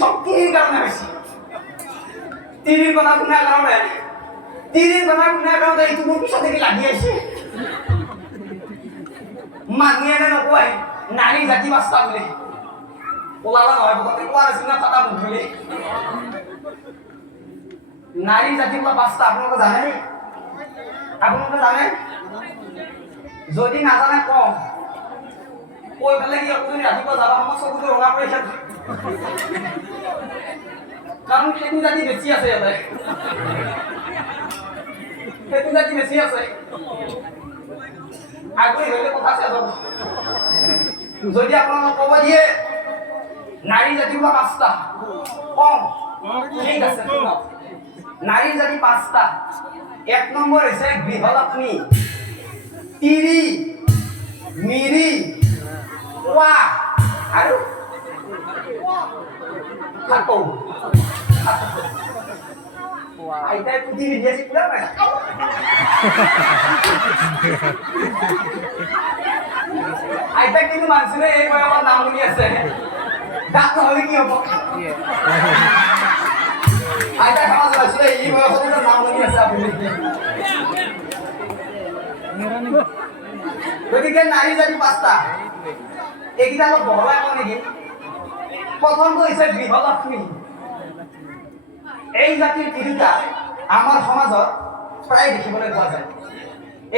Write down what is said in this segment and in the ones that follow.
সব তিরির কারণে হয়েছে তিরির কথা শুনার কারণে এইটুকু পিছন থেকে লাগিয়েছে মানিয়ে নকয় নারী জাতি বাস্তা বলে ওলালা নহয় বলতে কোয়ার আছে না ফাটা মুখ বলে নারী জাতি গুলা বাস্তা আপনারা জানেন যদি না জানে কম কই ফেলে কি আপনি ৰাতিপুৱা যাবা আমার চকুটো রঙা পড়ে যাবে কারণ সেতু জাতি বেশি আছে ইয়াতে সেতু জাতি বেশি আছে আগুই হইলে কথা আছে যদি আপনারা কব দিয়ে নারী জাতিগুলো পাঁচটা কম ঠিক আছে নারী জাতি পাঁচটা এক নম্বর হচ্ছে গৃহলক্ষ্মী তিরি মিরি ওয়া আর খাটো আইতা পৃথিবী দিয়েছি পুরা না আইতা কিন্তু মানুষের এই বয়সের নাম শুনি আছে ডাক নহলে কি হব আইতা সমাজ আছে এই বয়সের নাম শুনি আছে আপনি গতিকে নারী জাতি পাঁচটা এইকেইটা অলপ বহলাই কওঁ নেকি প্ৰথমটো হৈছে গৃহলক্ষ্মী এই জাতিৰ তিনিটা আমাৰ সমাজত প্ৰায় দেখিবলৈ পোৱা যায়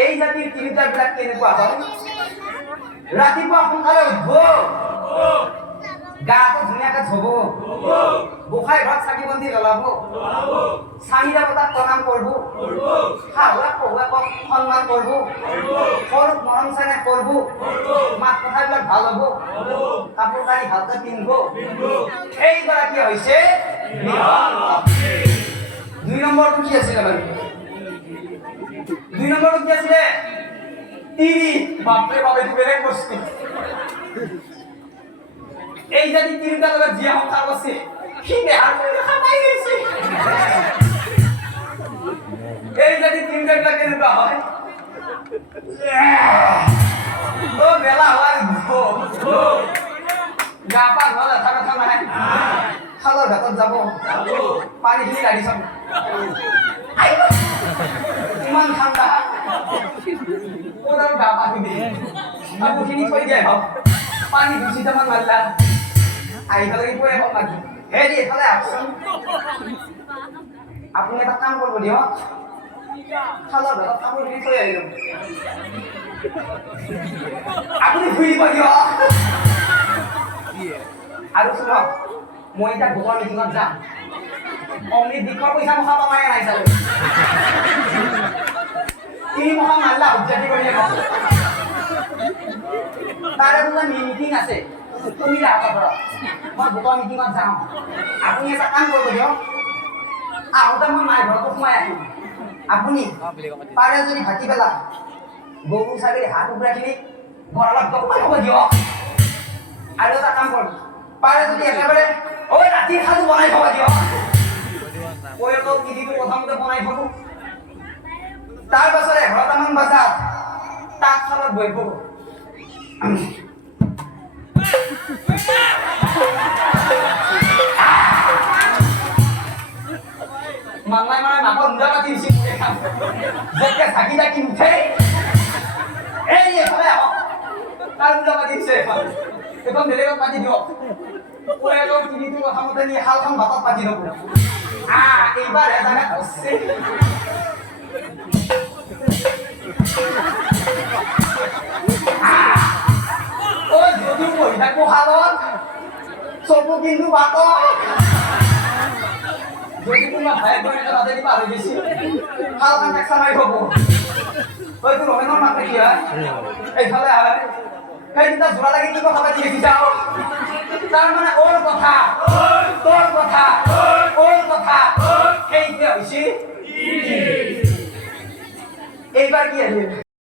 এই জাতিৰ তিনিটাবিলাক কেনেকুৱা হয় ৰাতিপুৱা সোনকালে উঠিব গাটো ধুনীয়াকৈ ধুব গোসাঁই ঘৰত চাকি বন্তি জ্বলাব স্বামী দেৱতাক প্ৰণাম কৰিব শাহুৱেক শহুৱেকক সন্মান কৰিব সৰুক মৰম চেনেহ কৰিব মাত কথাবিলাক ভাল হ'ব কাপোৰ কানি ভালকৈ পিন্ধিব এইগৰাকী হৈছে দুই নম্বৰটো কি আছিলে বাৰু দুই নম্বৰটো কি আছিলে তিৰি বাপৰে বাপ এইটো বেলেগ বস্তু এই জাতি তিনিটা লগত জিয়া সংসাৰ আছে সি দেহাৰ কৰি দেখা পাই গৈছে এই জাতি তিনিটা বিলাক কেনেকুৱা হয় ও বেলা হয় গা পা ধোৱা লেঠা কথা নাই খালৰ ঘাটত যাব পানীখিনি লাগি চাব ইমান ঠাণ্ডা ক'ত আৰু গা পা ধুবি কাপোৰখিনি থৈ দিয়াই হওক পানী দুচিটামান মাৰিলা আহি পেলাই কৈ হওক লাগি হেৰি এইফালে আহকচোন আপুনি এটা কাম কৰিব দিয়ক খালৰ ঘৰত কাপোৰখিনি থৈ আহিব আপুনি ঘূৰিব দিয়ক আৰু শুনক মই এতিয়া গোটৰ মিটিঙত যাম অমৃত বৃক্ষৰ পইচা মুখা পামাই নাই চালো তিনি মুখা মাৰিলা উদযাপি কৰি তাৰে বোলে মিটিং আছে তুমি ৰাখা ধৰক মই গোটৰ মিটিঙত যাওঁ আপুনি এটা কাম কৰিব দিয়ক আহোঁতে মই মাৰ ঘৰতো সোমাই আহিম আপুনি পাৰে যদি ভাটি পেলা গৰু ছাগলী হাঁহ কুকুৰাখিনি গঁৰালত সোমাই হ'ব দিয়ক আৰু এটা কাম কৰক পাৰে যদি একেবাৰে ঐ ৰাতি সাজু বনাই থবা দিয়ক কৈ আকৌ তিৰিটো প্ৰথমতে বনাই থব তাৰ পাছত 11টামান বজাত তাঁতশালত বহিব মাংলাই মানে নাকৰ মুদা পাতি দিছে যেতিয়া থাকি থাকি উঠে এই এইফালে আহক তাৰ মুদা পাতি দিছে এখন বেলেগত পাতি দিয়ক পৰিয়ালৰ তিনিটো প্ৰথমতে নি শালখন ভাতত পাতি ল'ব এইবাৰ এজনে আছে যদিও বহি থাকো শালত চকু কিন্তু ভাতত যদি কোনোবা ভাই কৰি তাতে পাৰ হৈ গৈছে শালখন টেক্সা মাৰি থব হয়তো ৰমেনৰ মাতে কি হয় এইফালে হয় সেইকেইটা জোৰা লাগি কি কথা পাতি দেখি যাওঁ তাৰমানে ওৰ কথা তোৰ কথা ওৰ কথা সেইটোৱে হৈছে এইবাৰ কি আহিল